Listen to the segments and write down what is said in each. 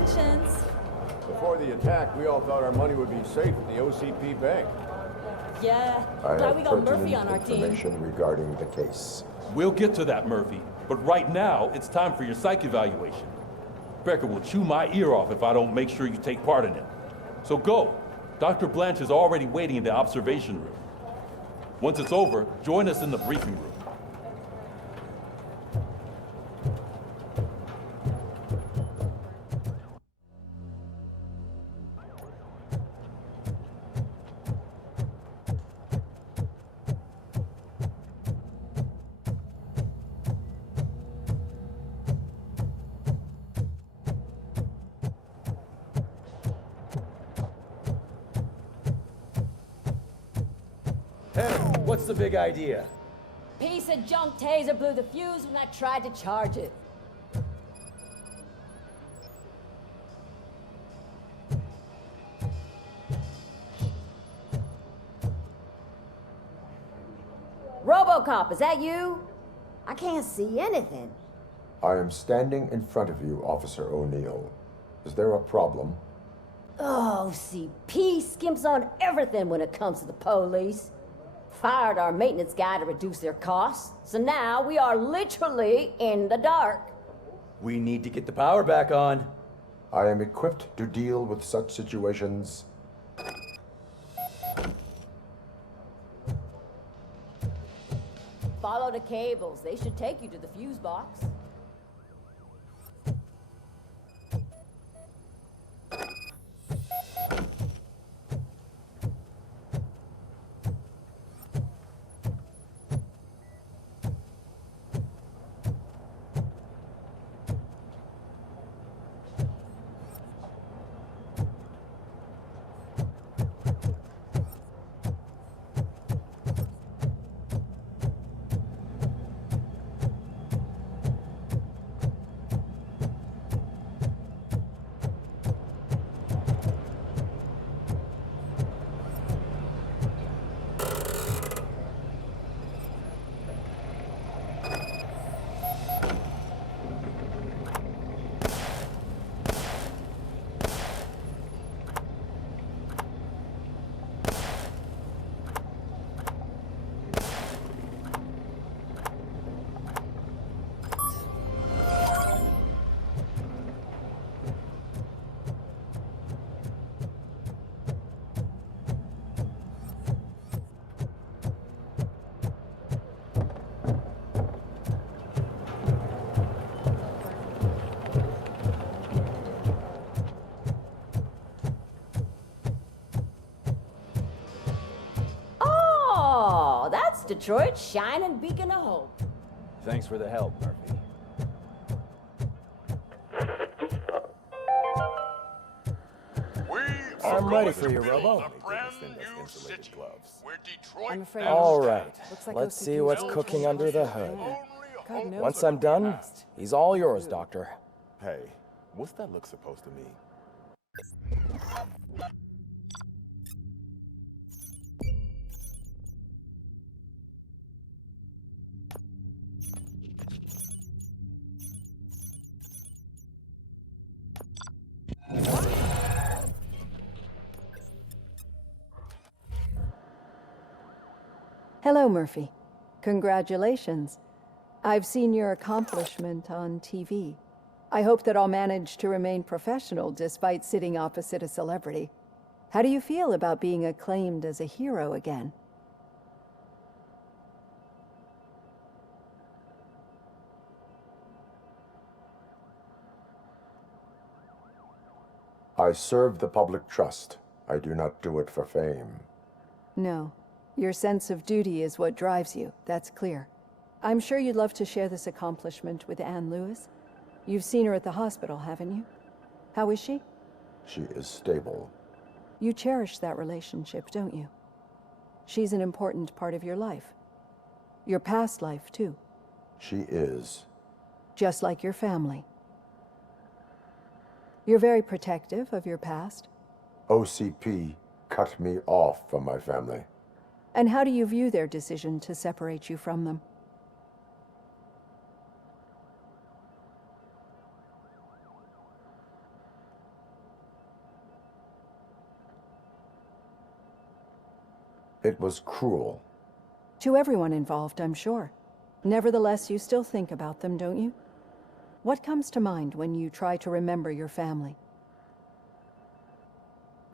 intentions. Before the attack, we all thought our money would be safe at the OCP bank. Yeah, I glad we have got Murphy pertinent on our team. information regarding the case. We'll get to that, Murphy. But right now, it's time for your psych evaluation. Becker will chew my ear off if I don't make sure you take part in it. So go. Dr. Blanche is already waiting in the observation room. Once it's over, join us in the briefing room. What's the big idea? Piece of junk taser blew the fuse when I tried to charge it. RoboCop, is that you? I can't see anything. I am standing in front of you, Officer O'Neill. Is there a problem? Oh, CP skimps on everything when it comes to the police. Fired our maintenance guy to reduce their costs, so now we are literally in the dark. We need to get the power back on. I am equipped to deal with such situations. Follow the cables. They should take you to the fuse box. Detroit's shining beacon of hope. Thanks for the help, Murphy. I'm ready for you, Robo. I'm afraid All right, Looks like let's OCP see what's is cooking under the hood. God knows Once what I'm done, he's all yours, Doctor. Hey, what's that look supposed to mean? Hello, Murphy. Congratulations. I've seen your accomplishment on TV. I hope that I'll manage to remain professional despite sitting opposite a celebrity. How do you feel about being acclaimed as a hero again? I serve the public trust. I do not do it for fame. No. Your sense of duty is what drives you, that's clear. I'm sure you'd love to share this accomplishment with Anne Lewis. You've seen her at the hospital, haven't you? How is she? She is stable. You cherish that relationship, don't you? She's an important part of your life. Your past life, too. She is. Just like your family. You're very protective of your past. OCP cut me off from my family. And how do you view their decision to separate you from them? It was cruel. To everyone involved, I'm sure. Nevertheless, you still think about them, don't you? What comes to mind when you try to remember your family?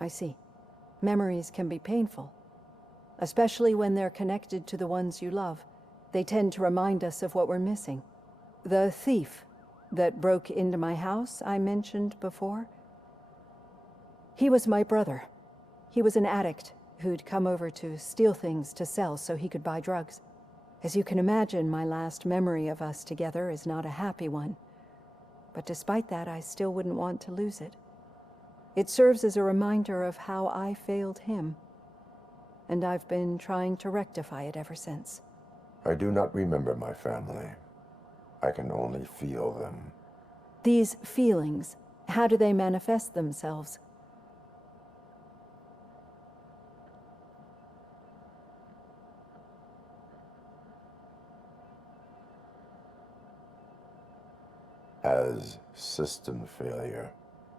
I see. Memories can be painful, especially when they're connected to the ones you love. They tend to remind us of what we're missing. The thief that broke into my house I mentioned before, he was my brother. He was an addict who'd come over to steal things to sell so he could buy drugs. As you can imagine, my last memory of us together is not a happy one. But despite that, I still wouldn't want to lose it. It serves as a reminder of how I failed him, and I've been trying to rectify it ever since. I do not remember my family. I can only feel them. These feelings, how do they manifest themselves? As system failure.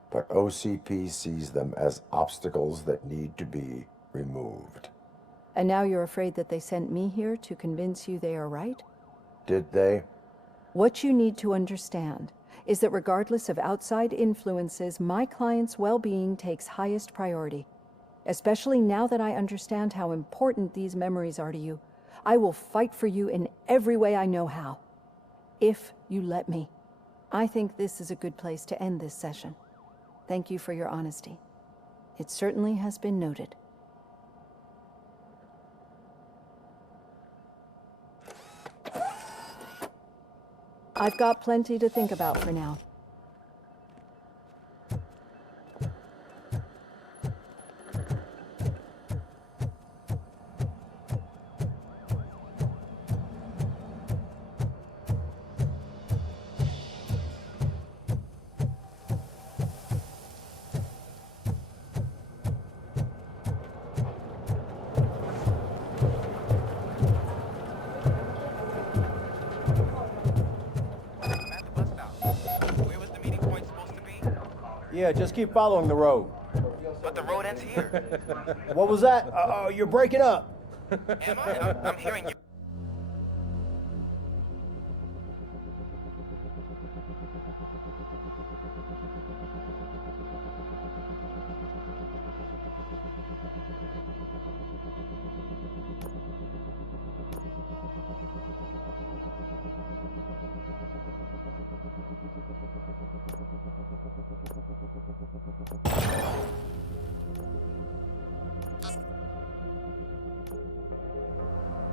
But OCP sees them as obstacles that need to be removed. And now you're afraid that they sent me here to convince you they are right? Did they? What you need to understand is that regardless of outside influences, my client's well-being takes highest priority. Especially now that I understand how important these memories are to you, I will fight for you in every way I know how. If you let me. I think this is a good place to end this session. Thank you for your honesty. It certainly has been noted. I've got plenty to think about for now. Yeah, just keep following the road. But the road ends here. What was that? You're breaking up. Am I? I'm hearing you.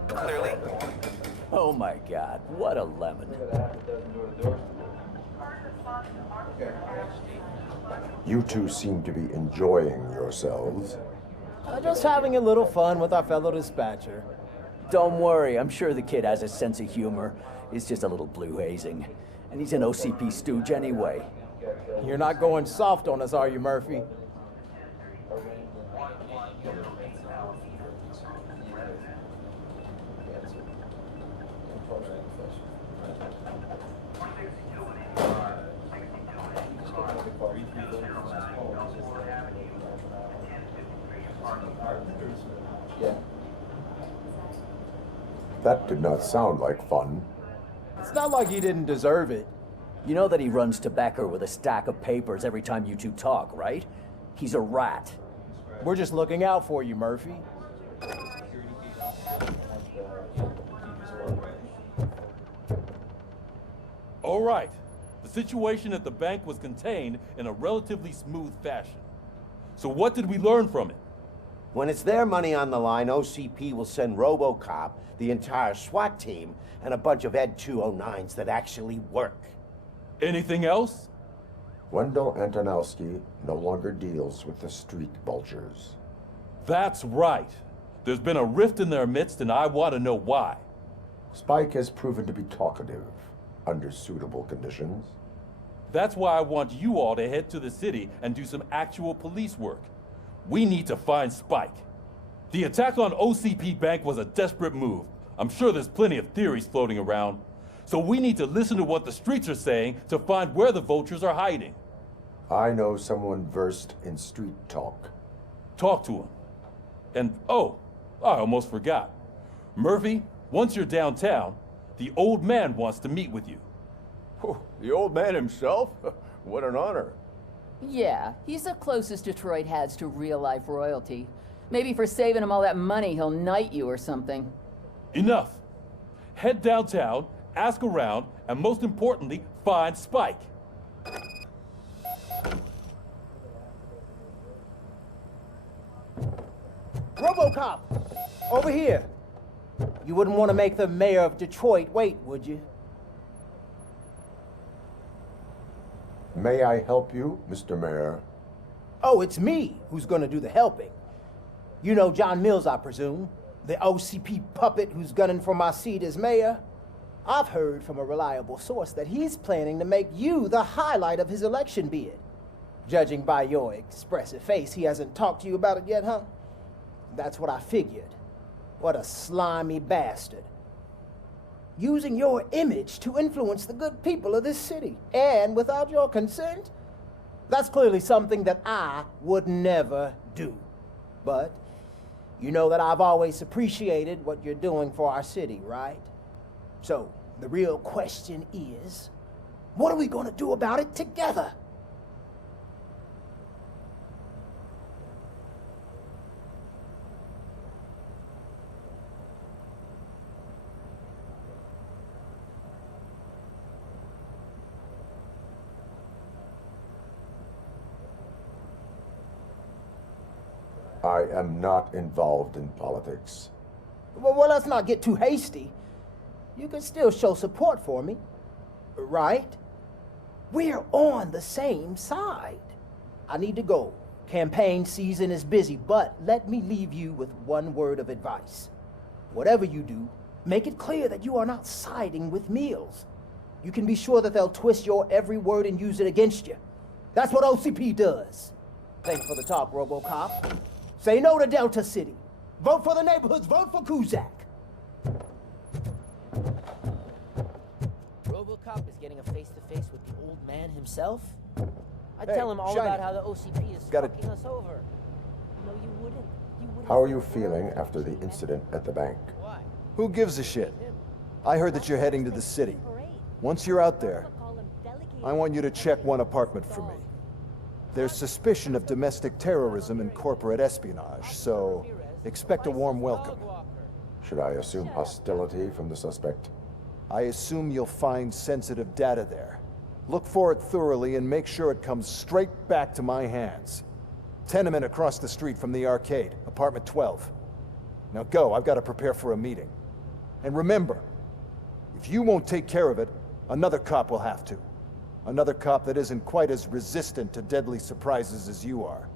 Clearly. Oh my God, what a lemon. You two seem to be enjoying yourselves. Just having a little fun with our fellow dispatcher. Don't worry, I'm sure the kid has a sense of humor. He's just a little blue hazing. And he's an OCP stooge anyway. You're not going soft on us, are you, Murphy? That did not sound like fun. It's not like he didn't deserve it. You know that he runs to Becker with a stack of papers every time you two talk, right? He's a rat. We're just looking out for you, Murphy. All right. The situation at the bank was contained in a relatively smooth fashion. So what did we learn from it? When it's their money on the line, OCP will send RoboCop, the entire SWAT team, and a bunch of Ed 209s that actually work. Anything else? Wendell Antonowski no longer deals with the street vultures. That's right. There's been a rift in their midst, and I want to know why. Spike has proven to be talkative under suitable conditions. That's why I want you all to head to the city and do some actual police work. We need to find Spike. The attack on OCP Bank was a desperate move. I'm sure there's plenty of theories floating around. So we need to listen to what the streets are saying to find where the vultures are hiding. I know someone versed in street talk. Talk to him. And, oh, I almost forgot. Murphy, once you're downtown, the old man wants to meet with you. Oh, the old man himself? What an honor. Yeah, he's the closest Detroit has to real-life royalty. Maybe for saving him all that money, he'll knight you or something. Enough. Head downtown, ask around, and most importantly, find Spike. RoboCop! Over here! You wouldn't want to make the mayor of Detroit wait, would you? May I help you, Mr. Mayor? Oh, it's me who's gonna do the helping. You know John Mills, I presume? The OCP puppet who's gunning for my seat as mayor? I've heard from a reliable source that he's planning to make you the highlight of his election bid. Judging by your expressive face, he hasn't talked to you about it yet, huh? That's what I figured. What a slimy bastard. Using your image to influence the good people of this city, and without your consent? That's clearly something that I would never do. But you know that I've always appreciated what you're doing for our city, right? So, the real question is, what are we gonna do about it together? I am not involved in politics. Well, let's not get too hasty. You can still show support for me, right? We're on the same side. I need to go. Campaign season is busy, but let me leave you with one word of advice. Whatever you do, make it clear that you are not siding with Mills. You can be sure that they'll twist your every word and use it against you. That's what OCP does. Thanks for the talk, RoboCop. Say no to Delta City. Vote for the neighborhoods. Vote for Kuzak. RoboCop is getting a face-to-face with the old man himself? I'd Hey, tell him all Shiny. about how the OCP is Got it. fucking us over. No, you wouldn't. You wouldn't. How are you feeling after the incident at the bank? Why? Who gives a shit? I heard that you're heading to the city. Once you're out there, I want you to check one apartment for me. There's suspicion of domestic terrorism and corporate espionage, so expect a warm welcome. Should I assume hostility from the suspect? I assume you'll find sensitive data there. Look for it thoroughly and make sure it comes straight back to my hands. Tenement across the street from the arcade, apartment 12. Now go, I've got to prepare for a meeting. And remember, if you won't take care of it, another cop will have to. Another cop that isn't quite as resistant to deadly surprises as you are.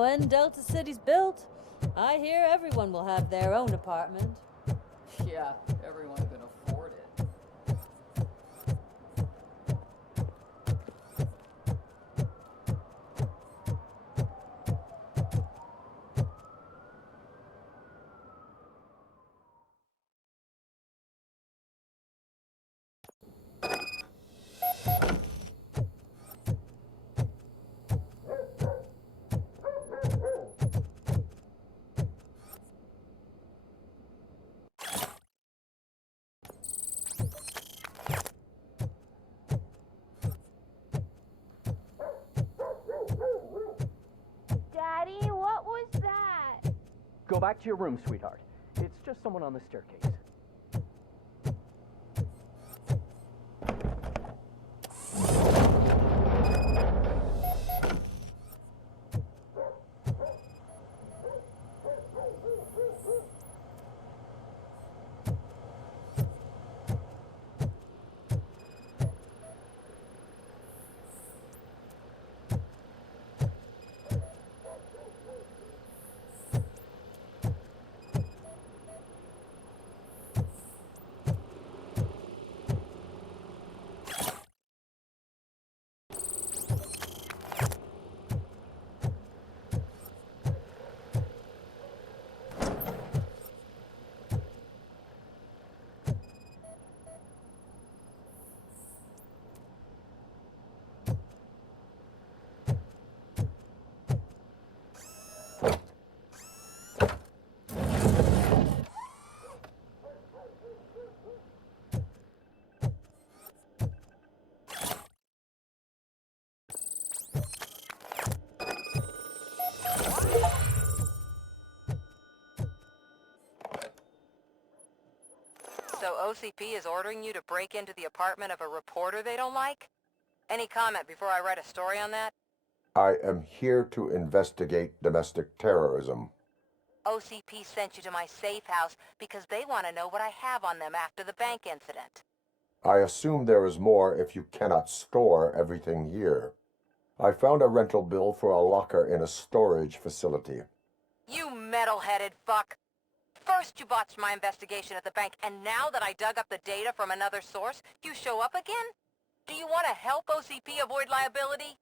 when Delta City's built, I hear everyone will have their own apartment. Yeah, everyone can afford it. Daddy, what was that? Go back to your room, sweetheart. It's just someone on the staircase. So OCP is ordering you to break into the apartment of a reporter they don't like? Any comment before I write a story on that? I am here to investigate domestic terrorism. OCP sent you to my safe house because they want to know what I have on them after the bank incident. I assume there is more if you cannot store everything here. I found a rental bill for a locker in a storage facility. You metal-headed fuck! First you botched my investigation at the bank, and now that I dug up the data from another source, you show up again? Do you want to help OCP avoid liability?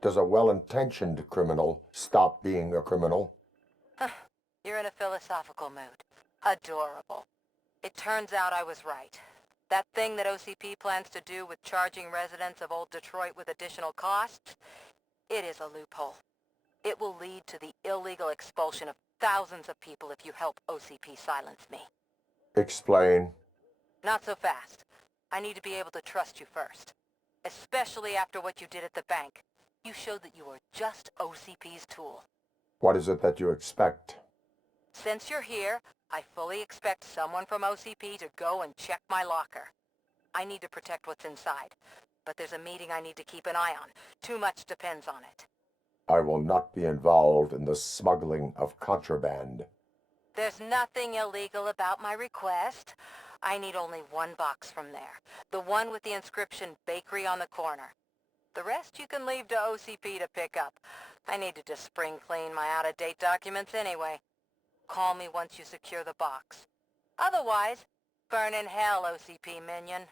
Does a well-intentioned criminal stop being a criminal? You're in a philosophical mood. Adorable. It turns out I was right. That thing that OCP plans to do with charging residents of Old Detroit with additional costs, it is a loophole. It will lead to the illegal expulsion of thousands of people if you help OCP silence me. Explain. Not so fast. I need to be able to trust you first. Especially after what you did at the bank. You showed that you were just OCP's tool. What is it that you expect? Since you're here, I fully expect someone from OCP to go and check my locker. I need to protect what's inside, but there's a meeting I need to keep an eye on. Too much depends on it. I will not be involved in the smuggling of contraband. There's nothing illegal about my request. I need only one box from there. The one with the inscription Bakery on the corner. The rest you can leave to OCP to pick up. I need to just spring clean my out-of-date documents anyway. Call me once you secure the box. Otherwise, burn in hell, OCP minion.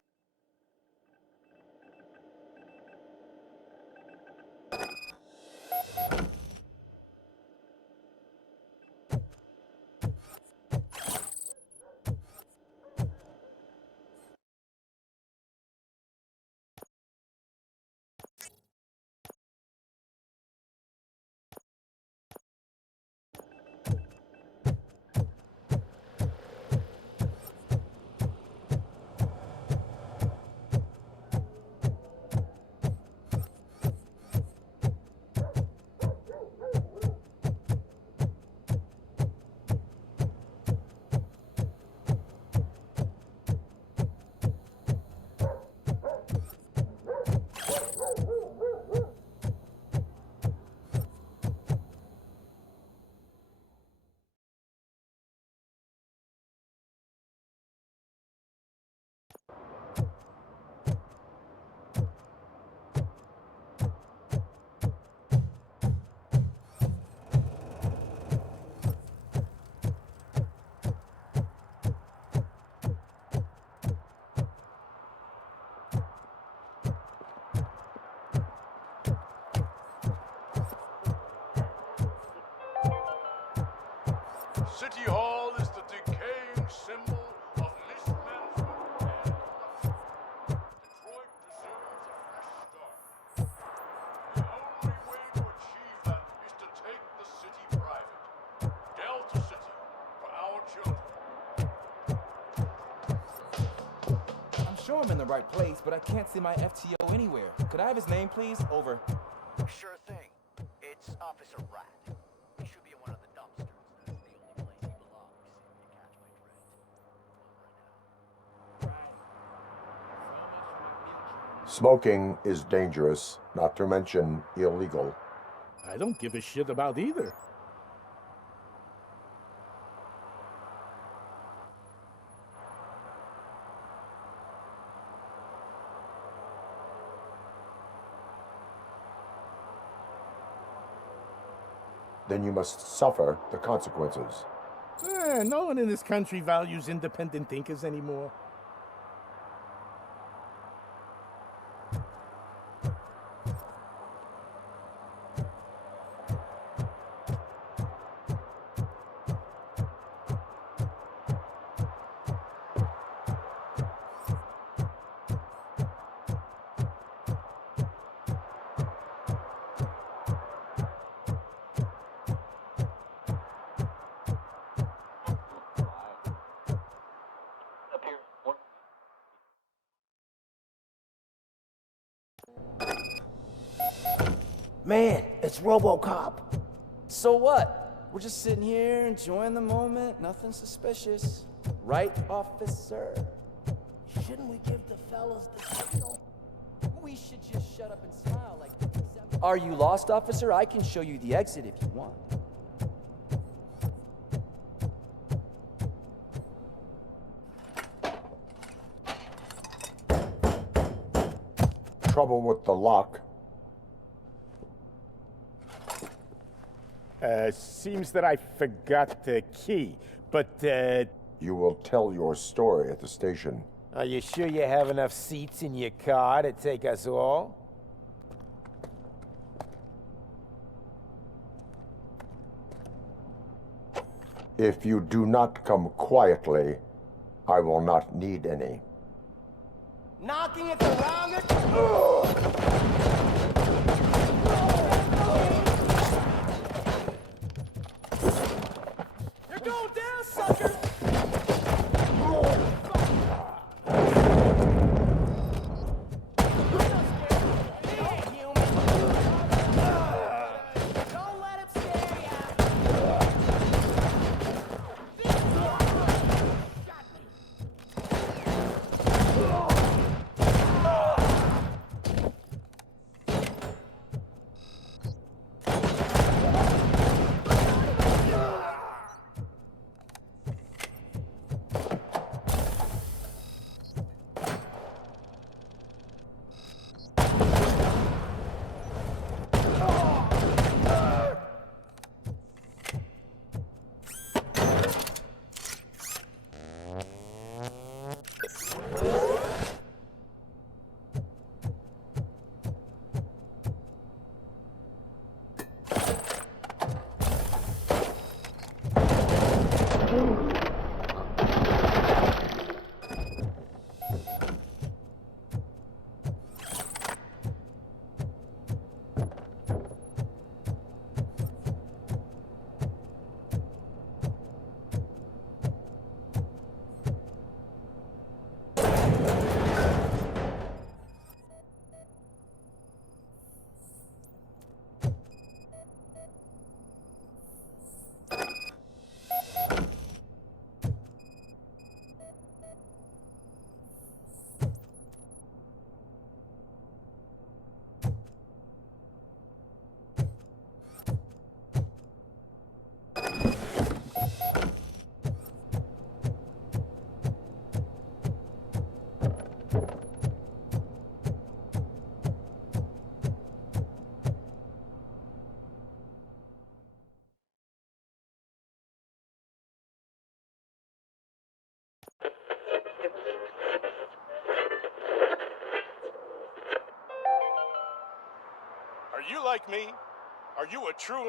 City Hall is the decaying symbol of mismanagement and corruption. Detroit deserves a fresh start. The only way to achieve that is to take the city private. Delta City, for our children. I'm sure I'm in the right place, but I can't see my FTO anywhere. Could I have his name, please? Over. Sure thing. It's Officer Rat. He should be in one of the dumpsters. That's the only place he belongs, if you catch my drift. Smoking is dangerous, not to mention illegal. I don't give a shit about either. Then you must suffer the consequences. No one in this country values independent thinkers anymore. Man, it's RoboCop. So what? We're just sitting here enjoying the moment. Nothing suspicious. Right, officer? Shouldn't we give the fellas the signal? We should just shut up and smile like... Are you lost, officer? I can show you the exit if you want. Trouble with the lock. Seems that I forgot the key, but, You will tell your story at the station. Are you sure you have enough seats in your car to take us all? If you do not come quietly, I will not need any. Knocking at the wrong... You're going down, sucker! Don't let him scare ya! Are you like me? Are you a true